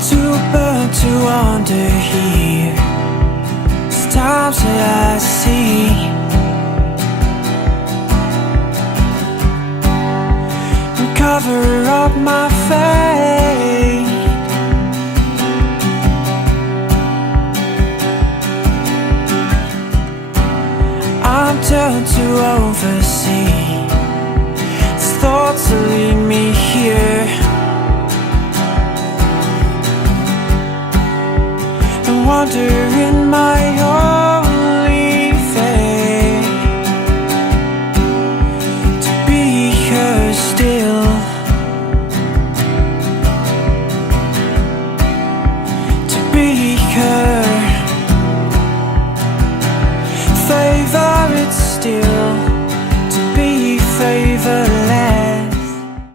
too burnt to wander here. It's times that I see. And cover up my